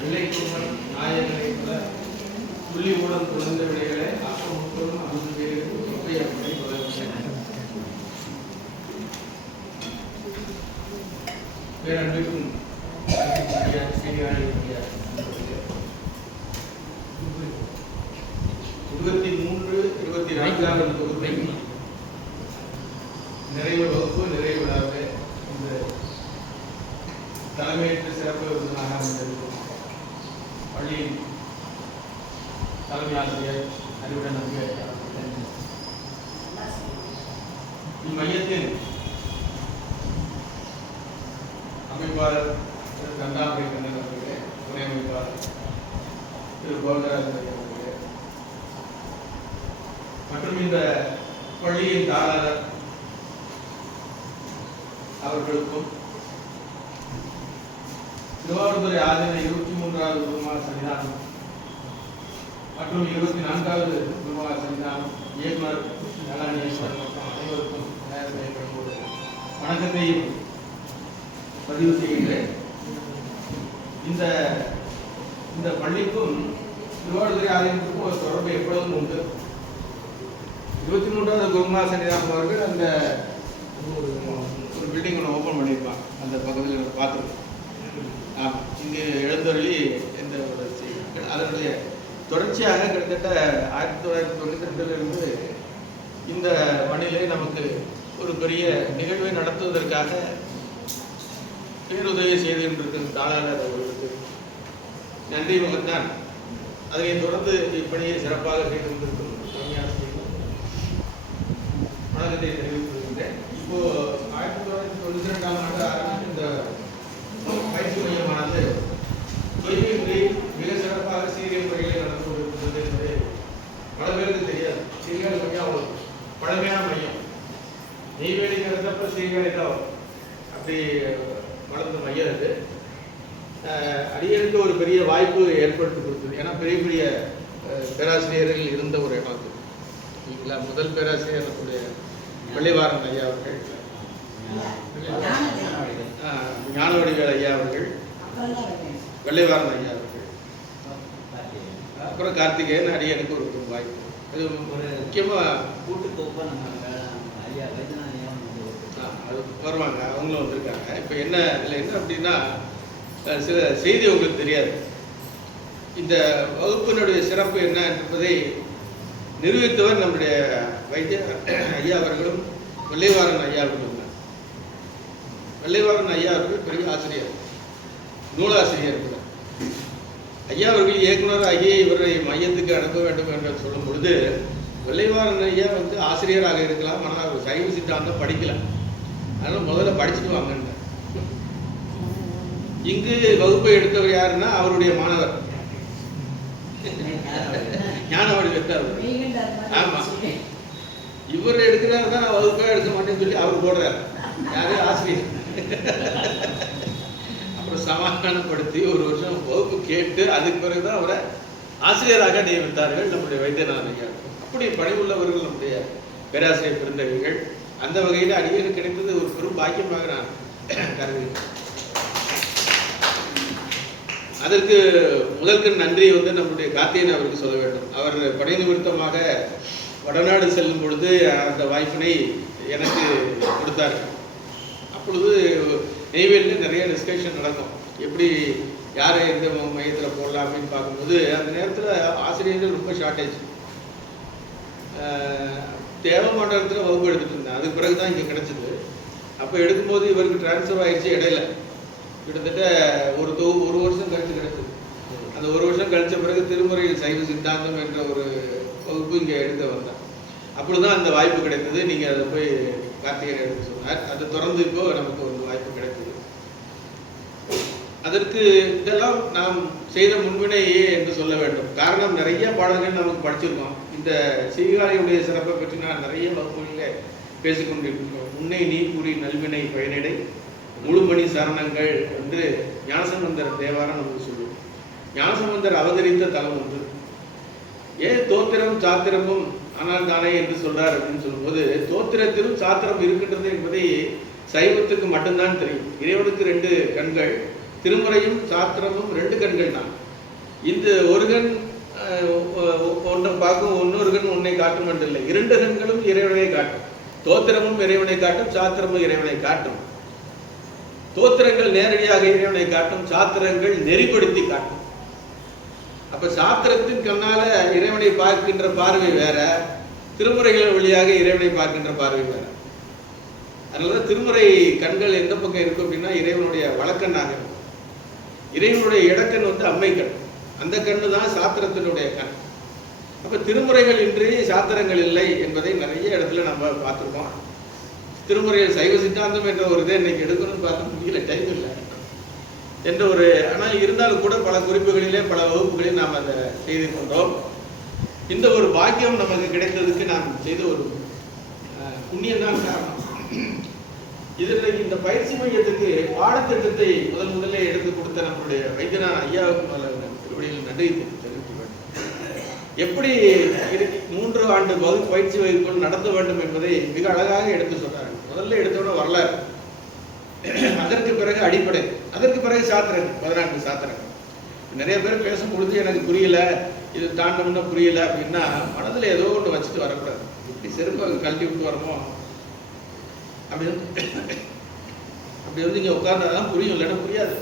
வெள்ளை நாயகனை போல புள்ளி மூலம் குழந்த விடைகளை அசமுத்தரும் அமுது வேறு தொகை அப்படி வளர்ச்சி பேரன்பிற்கும் இருபத்தி மூன்று இருபத்தி நான்காவது தொகுப்பை நிறைவு வகுப்பு நிறைவு இந்த தலைமையேற்று சிறப்பு விருந்தினாக அமைந்தது பள்ளியின் தலைமை ஆசிரியர் அறிவுடன் நம்பிக்கை இம்மையத்தின் அமைப்பாளர் திரு கந்தாமரை கண்ணன் அவர்களே துணை அமைப்பாளர் திரு கோவிந்தராஜன் அவர்களே மற்றும் இந்த பள்ளியின் தாராளர் அவர்களுக்கும் திருவாரூரை ஆதரவு இருபத்தி மூன்றாவது குருமார் சன்னிதானம் மற்றும் இருபத்தி நான்காவது குருமார் சன்னிதானம் இயக்குனர் நலானி மற்றும் அனைவருக்கும் விநாயகர் வணக்கத்தையும் பதிவு செய்கின்றேன் இந்த இந்த பள்ளிக்கும் திருவாரூரை ஆலயத்துக்கும் ஒரு தொடர்பு எப்பொழுதும் உண்டு. இருபத்தி மூன்றாவது குருமா சன்னிதானம் அவர்கள் அந்த ஒரு ஒரு பில்டிங் ஒன்று ஓப்பன் பண்ணியிருப்பான் அந்த பக்கத்தில் பார்த்துருக்கோம். ஆமாம் இங்கே எழுந்தருளி எந்த ஒரு அதனுடைய தொடர்ச்சியாக கிட்டத்தட்ட ஆயிரத்தி தொள்ளாயிரத்தி தொண்ணூற்றி ரெண்டுலேருந்து இந்த பணியிலே நமக்கு ஒரு பெரிய நிகழ்வை நடத்துவதற்காக பேருதவி செய்து கொண்டிருக்கும் தாளாளர் அவர்களுக்கு நன்றி முகத்தான் அதனை தொடர்ந்து இப்பணியை சிறப்பாக செய்து கொண்டிருக்கிறார் கவிஞாசிரியர்கள் வணக்கத்தை தெரிவித்துக் கொள்கின்றேன் இப்போ ஆயிரத்தி தொள்ளாயிரத்தி தொண்ணூற்றி ரெண்டாம் ஆண்டு ஆரம்பித்த இந்த பயிற்சி மையமானது தொய்வின்றி மிக சிறப்பாக சீரியல் முறையில் நடந்து கொண்டிருக்கிறது என்பது பல பேருக்கு தெரியாது சீர்காழி மையம் அவ்வளவு பழமையான மையம் நெய்வேலி தான் அப்படி வளர்ந்த மையம் அது. அடியனுக்கு ஒரு பெரிய வாய்ப்பு ஏற்படுத்தி கொடுத்தது. ஏன்னா பெரிய பெரிய பேராசிரியர்கள் இருந்த ஒரு இடம் அது. இல்லைங்களா? முதல் பேராசிரியர் நம்முடைய பள்ளிவாரன் ஐயா அவர்கள். ஞானவடிவேல் ஐயா அவர்கள். வெள்ளைவாரன் ஐயா அவர்கள். அப்புறம் கார்த்திகேயன் அடியனுக்கு ஒரு வாய்ப்பு. அது ஒரு முக்கியமாக கூட்டுக்கோப்பா நம்ம வருவாங்க அவங்களும் வந்திருக்காங்க. இப்போ என்ன இதில் என்ன அப்படின்னா சில செய்தி உங்களுக்கு தெரியாது. இந்த வகுப்பினுடைய சிறப்பு என்ன என்பதை நிரூபித்தவர் நம்முடைய வைத்திய ஐயா அவர்களும் வெள்ளைவாரன் ஐயா அவர்களும் வெள்ளைவாரன் ஐயா அவர்கள் பெரிய ஆசிரியர் நூலாசிரியர் கூட. ஐயா அவர்கள் இயக்குனர் ஆகிய இவரை மையத்துக்கு அனுப்ப வேண்டும் என்று சொல்லும் பொழுது வெள்ளைவாரன் ஐயா வந்து ஆசிரியராக இருக்கலாம் ஆனால் அவர் சைவ சித்தாந்தம் படிக்கலாம் அதனால முதல்ல படிச்சுட்டு வாங்கன்னு இங்கு வகுப்பை எடுத்தவர் யாருன்னா அவருடைய மாணவர். ஞானவாடி வெட்டார் ஆமா. இவர் எடுக்கிறார் தான் வகுப்பே எடுக்க மாட்டேன்னு சொல்லி அவர் போடுறாரு. யாரு? ஆசிரியர். அப்புறம் சமாதானப்படுத்தி ஒரு வருஷம் வகுப்பு கேட்டு அதுக்கு பிறகுதான் அவரை ஆசிரியராக நியமித்தார்கள் நம்முடைய வைத்தியநாதன் ஐயா. அப்படி பணிவுள்ளவர்கள் நம்முடைய பேராசிரியர் பிறந்தவர்கள் அந்த வகையில் அடியனுக்கு கிடைத்தது ஒரு பெரும் பாக்கியமாக நான் கருதுகிறேன். அதற்கு முதற்கு நன்றி வந்து நம்முடைய கார்த்தியன் அவருக்கு சொல்ல வேண்டும். அவர் படை நிமித்தமாக வடநாடு செல்லும் பொழுது அந்த வாய்ப்பினை எனக்கு கொடுத்தார். அப்பொழுது நெய்வேலியில் நிறைய டிஸ்கஷன் நடக்கும். எப்படி யாரை எந்த மையத்தில் போடலாம் அப்படின்னு பார்க்கும்போது அந்த நேரத்தில் ஆசிரியர்கள் ரொம்ப ஷார்ட்டேஜ் தேவ இடத்துல வகுப்பு எடுத்துட்டு இருந்தேன். அதுக்கு பிறகு தான் இங்கே கிடச்சிது. அப்போ எடுக்கும்போது இவருக்கு ட்ரான்ஸ்ஃபர் ஆயிடுச்சு இடையில. கிட்டத்தட்ட ஒரு தொ ஒரு வருஷம் கழிச்சு கிடச்சிது. அந்த ஒரு வருஷம் கழிச்ச பிறகு திருமுறையில் சைவ சித்தாந்தம் என்ற ஒரு வகுப்பு இங்கே எடுக்க வந்தேன். அப்படி தான் அந்த வாய்ப்பு கிடைத்தது. நீங்கள் அதை போய் கார்த்திகேயன் எடுக்க சொன்னார். அதை தொடர்ந்து இப்போ நமக்கு ஒரு அதற்கு இதெல்லாம் நாம் செய்த முன்வினையே என்று சொல்ல வேண்டும். காரணம் நிறைய பாடல்கள் நமக்கு படிச்சிருக்கோம். இந்த சீர்காழியுடைய சிறப்பை பற்றி நான் நிறைய வகுப்புகளில் பேசிக்கொண்டிருக்கிறோம். உன்னை நீ கூறி நல்வினை பயனிடை முழுமணி சரணங்கள் என்று ஞானசம்பந்தர் தேவாரம் நமக்கு சொல்லுவோம் ஞானசம்பந்தர் அவதரித்த தலம் ஒன்று. ஏன் தோத்திரம் சாத்திரமும் ஆனால் தானே என்று சொல்றார் அப்படின்னு சொல்லும்போது தோத்திரத்திலும் சாத்திரம் இருக்கின்றது என்பதை சைவத்துக்கு மட்டும்தான் தெரியும். இறைவனுக்கு ரெண்டு கண்கள் திருமுறையும் சாத்திரமும் ரெண்டு கண்கள் தான். இந்த ஒரு கண் ஒ- ஒன்றை பார்க்கும் இன்னொரு கண் உன்னை காட்டும் என்று இல்லை இரண்டு கண்களும் இறைவனை காட்டும். தோத்திரமும் இறைவனை காட்டும் சாத்திரமும் இறைவனை காட்டும். தோத்திரங்கள் நேரடியாக இறைவனை காட்டும் சாத்திரங்கள் நெறிப்படுத்தி காட்டும். அப்ப சாத்திரத்தின் கண்ணால இறைவனை பார்க்கின்ற பார்வை வேற திருமுறைகள் வழியாக இறைவனை பார்க்கின்ற பார்வை வேற. அதனால திருமுறை கண்கள் எந்த பக்கம் இருக்கும் அப்படின்னா இறைவனுடைய வழக்கண்ணாக இருக்கும். இறைவனுடைய இடக்கண் வந்து அம்மை கண். அந்த கண்ணு தான் சாத்திரத்தினுடைய கண். அப்போ திருமுறைகள் இன்றி சாத்திரங்கள் இல்லை என்பதை நிறைய இடத்துல நம்ம பார்த்துருக்கோம். திருமுறையில் சைவ சித்தாந்தம் என்ற ஒரு இதை இன்னைக்கு எடுக்கணும்னு பார்த்து முடியல டைம் இல்லை. என்ற ஒரு ஆனால் இருந்தாலும் கூட பல குறிப்புகளிலே பல வகுப்புகளில் நாம் அதை செய்திருக்கின்றோம். இந்த ஒரு பாக்கியம் நமக்கு கிடைத்ததுக்கு நாம் செய்த ஒரு புண்ணியம் தான் காரணம். இதில் இந்த பயிற்சி மையத்துக்கு பாடத்திட்டத்தை முதல் முதல்ல எடுத்து கொடுத்த நம்மளுடைய வைத்தியநாத் ஐயாவுக்கு திருவடியில் நன்றி தெரிவிக்க வேண்டும் எப்படி மூன்று ஆண்டு வகுப்பு பயிற்சி வகுப்புகள் நடத்த வேண்டும் என்பதை மிக அழகாக எடுத்து சொன்னார். முதல்ல எடுத்தோட வரலாறு. அதற்கு பிறகு அடிப்படை. அதற்கு பிறகு சாத்திரங்கள் பதினான்கு சாத்திரங்கள். நிறைய பேர் பேசும்பொழுது எனக்கு புரியல இது தாண்டம்னா புரியல அப்படின்னா மனதில் ஏதோ ஒன்று வச்சுட்டு வரக்கூடாது. இப்படி செருப்பு அங்கே கழட்டி விட்டு வரமோ? அப்படி வந்து அப்படி வந்து இங்கே உட்கார்ந்தா தான் புரியும் இல்லைன்னா புரியாது.